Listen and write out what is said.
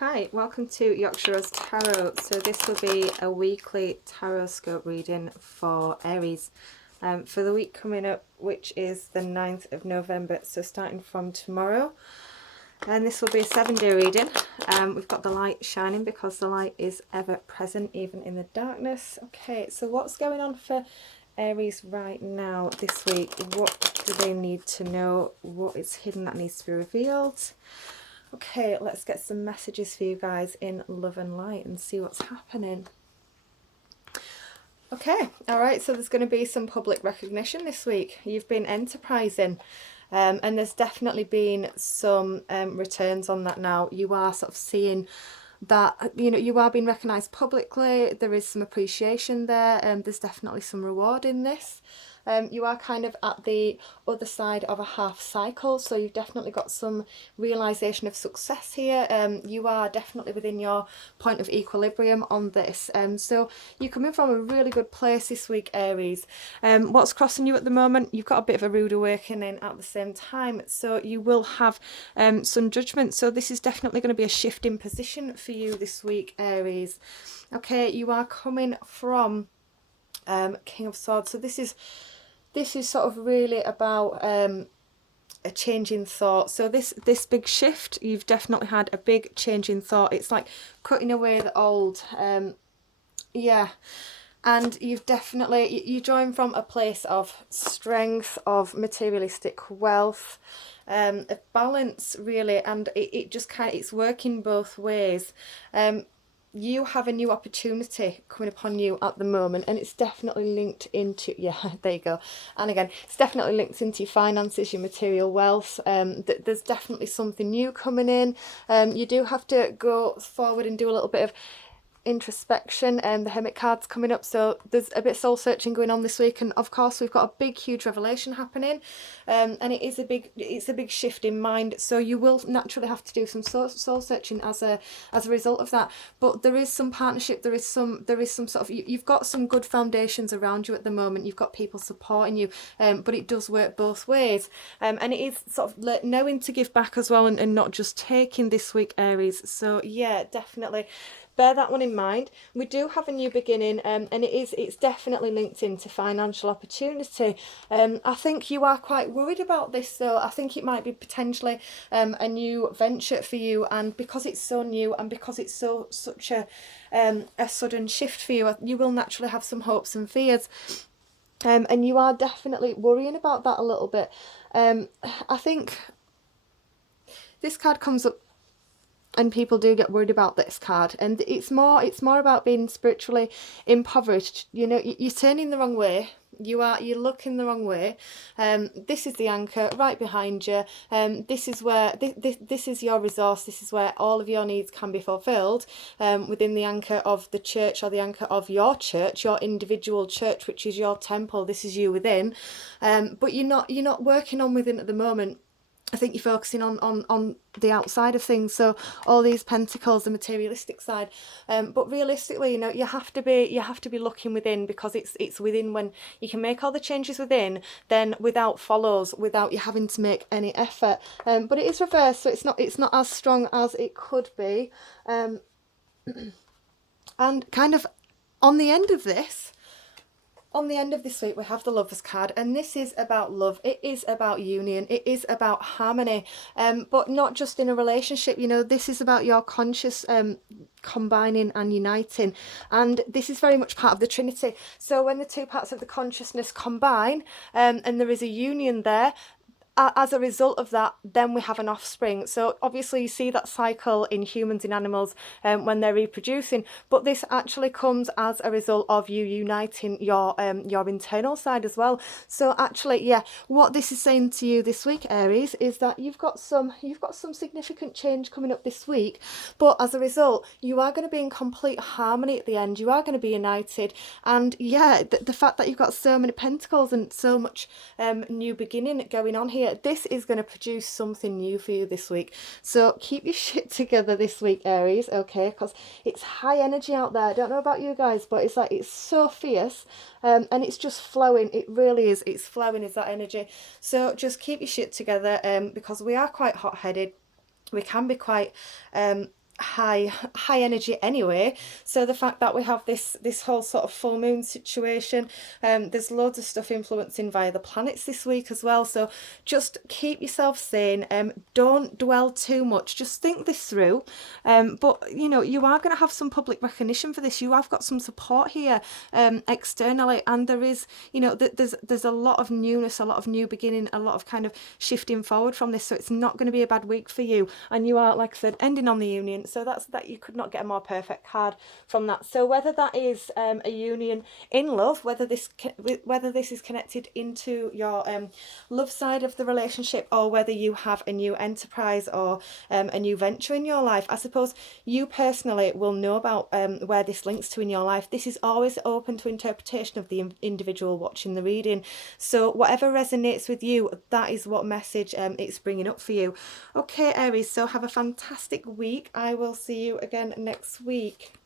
Hi, welcome to ARIES Tarot. So this will be a weekly Tarrotscope reading for Aries for the week coming up, which is the 9th of November, so starting from tomorrow. And this will be a 7-day reading. We've got the light shining because the light is ever present, even in the darkness. Okay, so what's going on for Aries right now this week? What do they need to know? What is hidden that needs to be revealed? Okay, let's get some messages for you guys in love and light and see what's happening. Okay, all right, so there's going to be some public recognition this week. You've been enterprising, and there's definitely been some returns on that now. You are sort of seeing that, you know, you are being recognised publicly. There is some appreciation there, and there's definitely some reward in this. You are kind of at the other side of a half cycle, so you've definitely got some realisation of success here. You are definitely within your point of equilibrium on this. So you're coming from a really good place this week, Aries. What's crossing you at the moment? You've got a bit of a rude awakening at the same time, so you will have some judgment. So this is definitely going to be a shift in position for you this week, Aries. Okay, you are coming from King of Swords, so this is sort of really about a change in thought. So this big shift, you've definitely had a big change in thought. It's like cutting away the old, yeah. And you've definitely, you join from a place of strength, of materialistic wealth, a balance really, and it just kind of, it's working both ways. You have a new opportunity coming upon you at the moment, and it's definitely linked into, yeah, there you go. And again, it's definitely linked into your finances, your material wealth. There's definitely something new coming in. You do have to go forward and do a little bit of introspection, and the Hermit card's coming up, so there's a bit of soul searching going on this week. And of course we've got a big huge revelation happening, and it's a big shift in mind, so you will naturally have to do some soul searching as a result of that. But there is some partnership, there is some sort of, you've got some good foundations around you at the moment, you've got people supporting you, but it does work both ways, and it is sort of knowing to give back as well, and not just taking this week, Aries. So yeah, definitely bear that one in mind. We do have a new beginning, and it's definitely linked into financial opportunity. I think you are quite worried about this, though. I think it might be potentially a new venture for you, and because it's so new and because it's such a sudden shift for you, you will naturally have some hopes and fears. And you are definitely worrying about that a little bit. I think this card comes up, and people do get worried about this card, and it's more about being spiritually impoverished. You know, you're turning the wrong way, you're looking the wrong way. This is the anchor right behind you. This is where this is your resource. This is where all of your needs can be fulfilled, within the anchor of the church, or the anchor of your church, your individual church, which is your temple. This is you within, but you're not working on within at the moment. I think you're focusing on the outside of things, so all these pentacles, the materialistic side, but realistically, you know, you have to be looking within, because it's within when you can make all the changes within, then without follows, without you having to make any effort. But it is reversed, so it's not as strong as it could be, and kind of on the end of this. On the end of this week, we have the Lovers card, and this is about love. It is about union. It is about harmony, but not just in a relationship. You know, this is about your conscious combining and uniting, and this is very much part of the Trinity. So when the two parts of the consciousness combine, and there is a union there, as a result of that, then we have an offspring. So obviously you see that cycle in humans, in animals, when they're reproducing, but this actually comes as a result of you uniting your internal side as well. So actually, yeah, what this is saying to you this week, Aries, is that you've got some significant change coming up this week, but as a result, you are going to be in complete harmony at the end. You are going to be united, and yeah, the fact that you've got so many pentacles and so much new beginning going on here, this is going to produce something new for you this week. So keep your shit together this week, Aries, okay? Because it's high energy out there. I don't know about you guys, but it's like, it's so fierce, and it's just flowing. It really is. It's flowing, is that energy. So just keep your shit together, because we are quite hot-headed. We can be quite high energy anyway. So the fact that we have this whole sort of full moon situation, there's loads of stuff influencing via the planets this week as well. So just keep yourself sane. Don't dwell too much. Just think this through. But you know, you are going to have some public recognition for this. You have got some support here externally, and there is, you know, there's a lot of newness, a lot of new beginning, a lot of kind of shifting forward from this. So it's not going to be a bad week for you. And you are, like I said, ending on the union. So that you could not get a more perfect card from that. So whether that is a union in love, whether this is connected into your love side of the relationship, or whether you have a new enterprise or a new venture in your life, I suppose you personally will know about where this links to in your life. This is always open to interpretation of the individual watching the reading. So whatever resonates with you, that is what message it's bringing up for you. Okay, Aries, so have a fantastic week. I will see you again next week.